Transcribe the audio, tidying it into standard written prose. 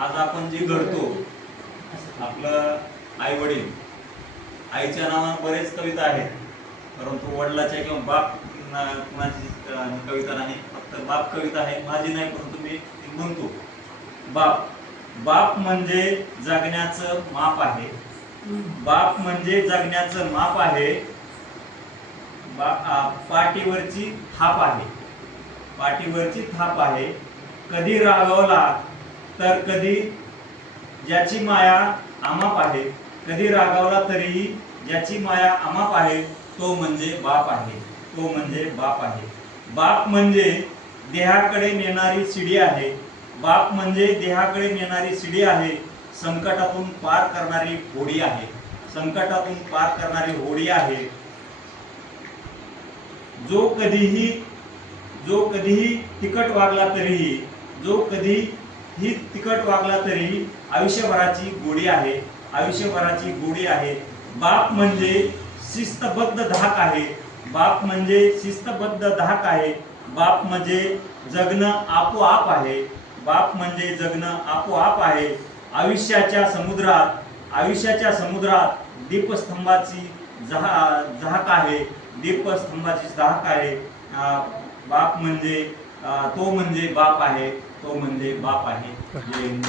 आज आपण जे घडतो आपलं आई वडील, आईच्या नावाने बरेच कविता आहेत, परंतु वडिलाच्या किंवा बाप कुणाची कविता नाही, फक्त बाप कविता आहे. माझी नाही, परंतु मी म्हणतो बाप. बाप म्हणजे जगण्याचं माप आहे. बाप म्हणजे जगण्याचं माप आहे. पाठीवरची थाप आहे. पाठीवरची थाप आहे. कधी रागवला तर कधी ज्याची माया अमाप आहे. कधी रागावला तरीही ज्याची माया अमाप आहे, तो म्हणजे बाप आहे. तो म्हणजे बाप आहे. बाप म्हणजे देहाकडे नेणारी शिडी आहे. बाप म्हणजे देहाकडे नेणारी शिडी आहे. संकटातून पार करणारी होडी आहे. संकटातून पार करणारी होडी आहे. जो कधीही तिखट वागला तरीही, जो कधीही तिखट वागला तरी आयुष्यभराची गोडी आहे. आयुष्यभराची गोडी आहे. बाप म्हणजे शिस्तबद्ध धाक आहे. बाप म्हणजे शिस्तबद्ध धाक आहे. बाप म्हणजे जगणं आपोआप आहे. बाप म्हणजे जगणं आपोआप आहे. आयुष्याच्या समुद्रात दीपस्तंभाची झाक आहे. दीपस्तंभाची झाक आहे. बाप म्हणजे तो म्हणजे बाप आहे. तो म्हणजे बाप आहे. जय हिंद.